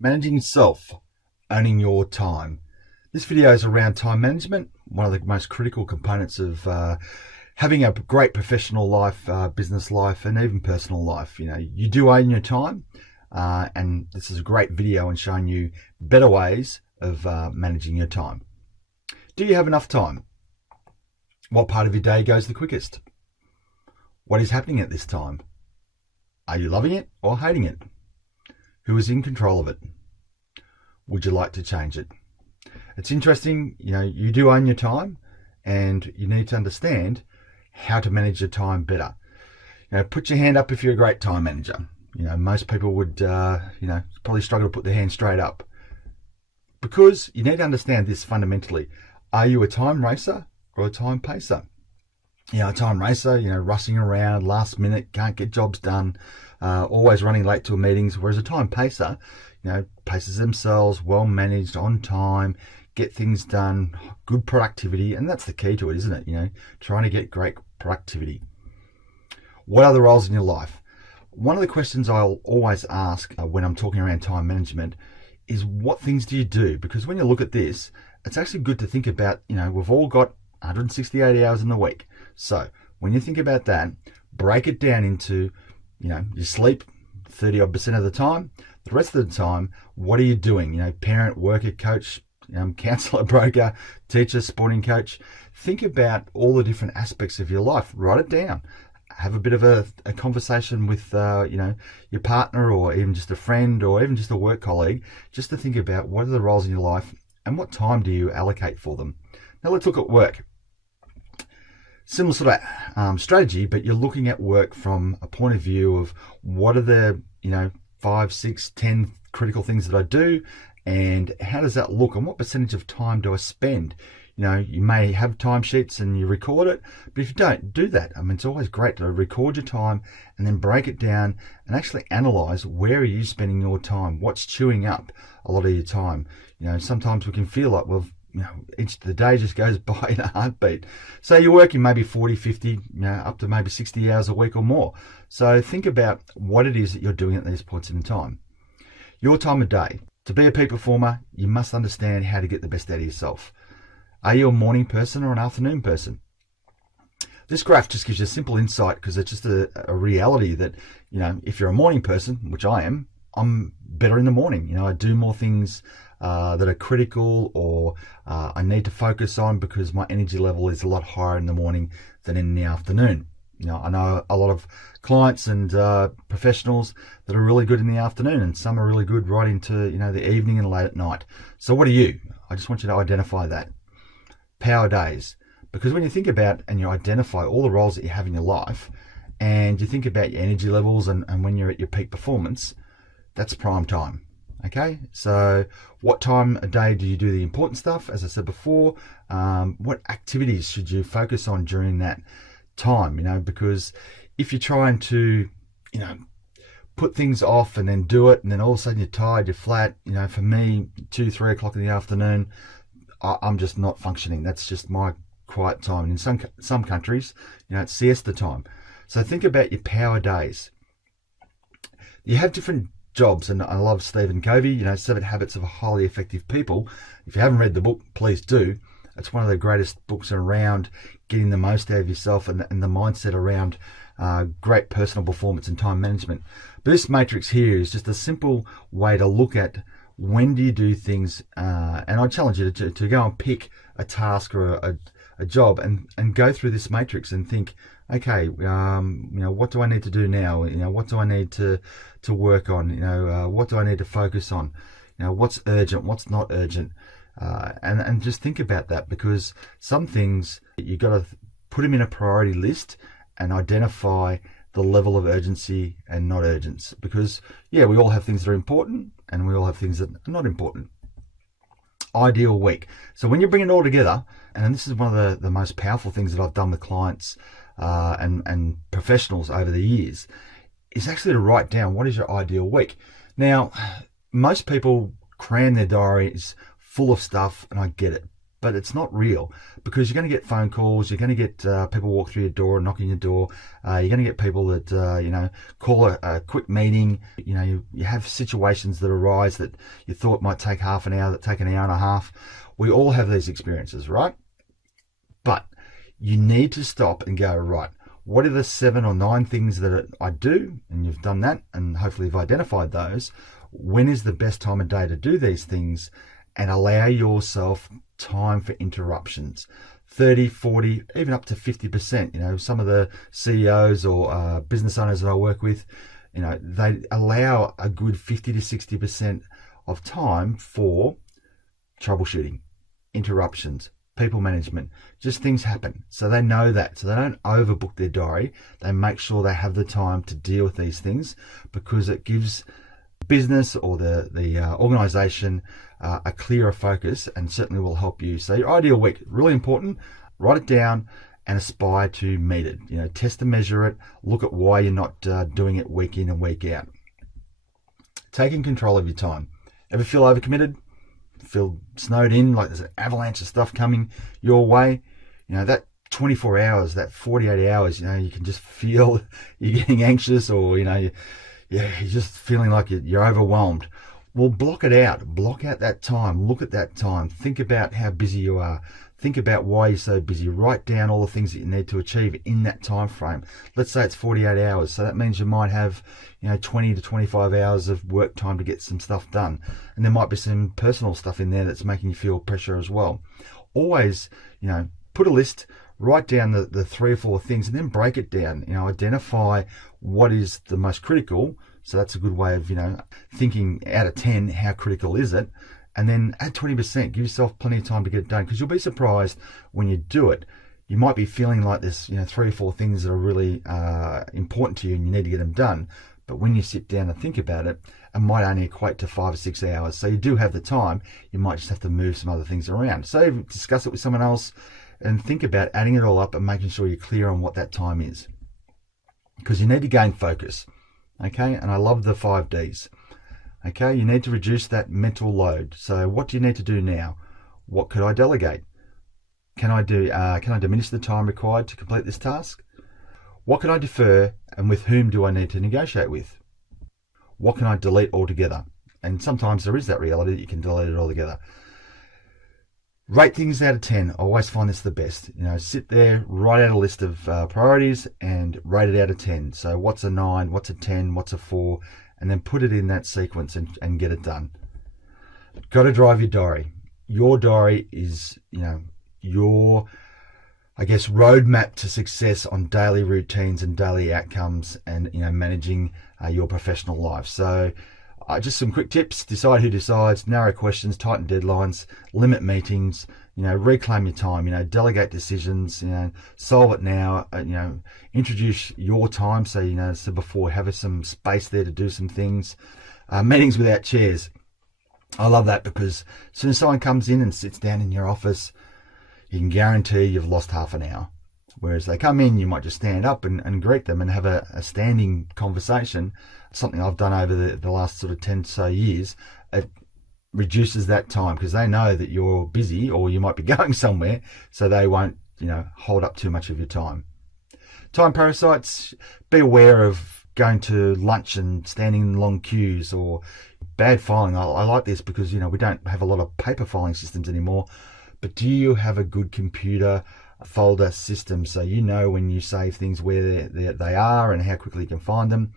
Managing yourself, owning your time. This video is around time management, one of the most critical components of having a great professional life, business life, and even personal life. You do own your time, and this is a great video on showing you better ways of managing your time. Do you have enough time? What part of your day goes the quickest? What is happening at this time? Are you loving it or hating it? Who is in control of it? Would you like to change it? It's interesting, you do own your time, and you need to understand how to manage your time better. Put your hand up if you're a great time manager. Most people would, probably struggle to put their hand straight up, because you need to understand this fundamentally. Are you a time racer or a time pacer? A time racer, rushing around, last minute, can't get jobs done, always running late to meetings, whereas a time pacer, paces themselves, well managed, on time, get things done, good productivity, and that's the key to it, isn't it? Trying to get great productivity. What are the roles in your life? One of the questions I'll always ask when I'm talking around time management is, what things do you do? Because when you look at this, it's actually good to think about, we've all got 168 hours in the week. So when you think about that, break it down into, you sleep 30% of the time. The rest of the time, what are you doing? Parent, worker, coach, counselor, broker, teacher, sporting coach. Think about all the different aspects of your life. Write it down. Have a bit of a conversation with, your partner, or even just a friend, or even just a work colleague, just to think about what are the roles in your life and what time do you allocate for them. Now let's look at work. Similar sort of strategy, but you're looking at work from a point of view of what are the 5, 6, 10 critical things that I do, and how does that look, and what percentage of time do I spend? You may have timesheets and you record it, but if you don't do that, it's always great to record your time and then break it down and actually analyze, where are you spending your time? What's chewing up a lot of your time? Sometimes we can feel like, the day just goes by in a heartbeat. So you're working maybe 40, 50, up to maybe 60 hours a week or more. So think about what it is that you're doing at these points in time. Your time of day. To be a peak performer, you must understand how to get the best out of yourself. Are you a morning person or an afternoon person? This graph just gives you a simple insight, because it's just a reality that, if you're a morning person, which I am, I'm better in the morning. I do more things that are critical, or I need to focus on, because my energy level is a lot higher in the morning than in the afternoon. I know a lot of clients and professionals that are really good in the afternoon, and some are really good right into the evening and late at night. So what are you? I just want you to identify that. Power days. Because when you think about and you identify all the roles that you have in your life, and you think about your energy levels and when you're at your peak performance, that's prime time. Okay, so what time a day do you do the important stuff? As I said before, what activities should you focus on during that time? Because if you're trying to, put things off and then do it, and then all of a sudden you're tired, you're flat. For me, 2, 3 o'clock in the afternoon, I'm just not functioning. That's just my quiet time. And in some countries, it's siesta time. So think about your power days. You have different jobs, and I love Stephen Covey, 7 Habits of Highly Effective People. If you haven't read the book, please do. It's one of the greatest books around getting the most out of yourself, and the mindset around great personal performance and time management. But this matrix here is just a simple way to look at, when do you do things, and I challenge you to go and pick a task or a job and go through this matrix and think, okay, what do I need to do now? What do I need to work on? What do I need to focus on? What's urgent? What's not urgent? And just think about that, because some things you've got to put them in a priority list and identify the level of urgency and not urgent. Because we all have things that are important, and we all have things that are not important. Ideal week. So when you bring it all together, and this is one of the most powerful things that I've done with clients and professionals over the years, is actually to write down, what is your ideal week. Now, most people cram their diaries full of stuff, and I get it. but it's not real, because you're going to get phone calls, you're going to get people walk through your door and knock on your door, you're going to get people that call a quick meeting. You have situations that arise that you thought might take half an hour that take an hour and a half. We all have these experiences, right? But you need to stop and go, right, what are the 7 or 9 things that I do? And you've done that, and hopefully you've identified those. When is the best time of day to do these things? And allow yourself time for interruptions. 30, 40, even up to 50%. Some of the CEOs or business owners that I work with, they allow a good 50 to 60% of time for troubleshooting, interruptions, people management. Just things happen. So they know that. So they don't overbook their diary. They make sure they have the time to deal with these things, because it gives business or the organization a clearer focus, and certainly will help you. So your ideal week, really important. Write it down and aspire to meet it. Test and measure it. Look at why you're not doing it week in and week out. Taking control of your time. Ever feel overcommitted? Feel snowed in, like there's an avalanche of stuff coming your way? That 24 hours, that 48 hours, you can just feel you're getting anxious, or you're just feeling like you're overwhelmed. Well, block it out. Block out that time. Look at that time. Think about how busy you are. Think about why you're so busy. Write down all the things that you need to achieve in that time frame. Let's say it's 48 hours. So that means you might have 20 to 25 hours of work time to get some stuff done. And there might be some personal stuff in there that's making you feel pressure as well. Always, put a list, write down the 3 or 4 things, and then break it down. Identify what is the most critical. So that's a good way of, thinking out of 10, how critical is it? And then add 20%. Give yourself plenty of time to get it done, because you'll be surprised when you do it. You might be feeling like there's 3 or 4 things that are really important to you and you need to get them done. But when you sit down and think about it, it might only equate to 5 or 6 hours. So you do have the time. You might just have to move some other things around. So discuss it with someone else and think about adding it all up and making sure you're clear on what that time is, because you need to gain focus. Okay, and I love the 5 Ds. Okay, you need to reduce that mental load. So what do you need to do now? What could I delegate? Can I diminish the time required to complete this task? What can I defer, and with whom do I need to negotiate with? What can I delete altogether? And sometimes there is that reality that you can delete it altogether. Rate things out of 10. I always find this the best. Sit there, write out a list of priorities and rate it out of 10. So what's a 9, what's a 10, what's a 4, and then put it in that sequence and get it done. Got to drive your diary. Your diary is, your, roadmap to success on daily routines and daily outcomes, and, managing your professional life. So just some quick tips: decide who decides, narrow questions, tighten deadlines, limit meetings, reclaim your time, delegate decisions, solve it now, introduce your time. So, as I said before, have some space there to do some things. Meetings without chairs. I love that, because as soon as someone comes in and sits down in your office, you can guarantee you've lost half an hour. Whereas they come in, you might just stand up and greet them and have a standing conversation. Something I've done over the last sort of 10 so years. It reduces that time, because they know that you're busy or you might be going somewhere, so they won't, hold up too much of your time. Time parasites: be aware of going to lunch and standing in long queues, or bad filing. I like this because, we don't have a lot of paper filing systems anymore, but do you have a good computer folder system, so when you save things where they are and how quickly you can find them?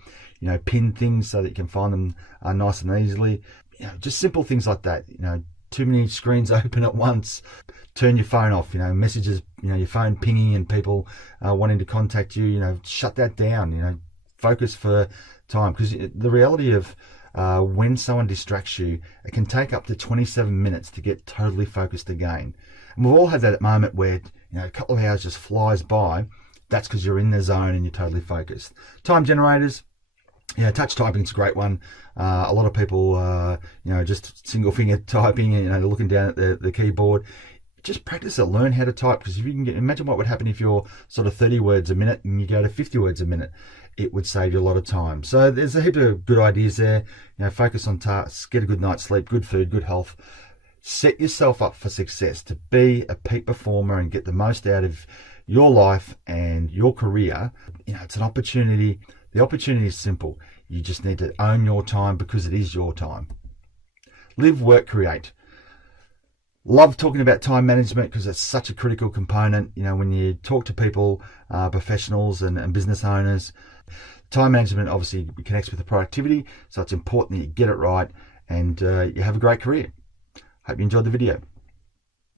Pin things so that you can find them nice and easily. Just simple things like that. Too many screens open at once. Turn your phone off. Messages, your phone pinging and people wanting to contact you. Shut that down. Focus for time, because the reality of when someone distracts you, it can take up to 27 minutes to get totally focused again. And we've all had that moment where a couple of hours just flies by. That's because you're in the zone and you're totally focused. Time generators. Touch typing is a great one. A lot of people, just single finger typing, they're looking down at the keyboard. Just practice it. Learn how to type, because if you can imagine what would happen if you're sort of 30 words a minute and you go to 50 words a minute. It would save you a lot of time. So there's a heap of good ideas there. Focus on tasks, get a good night's sleep, good food, good health. Set yourself up for success to be a peak performer and get the most out of your life and your career. It's an opportunity. The opportunity is simple. You just need to own your time because it is your time. Live, work, create. Love talking about time management because it's such a critical component. When you talk to people, professionals and business owners, time management obviously connects with the productivity. So it's important that you get it right and you have a great career. Hope you enjoyed the video.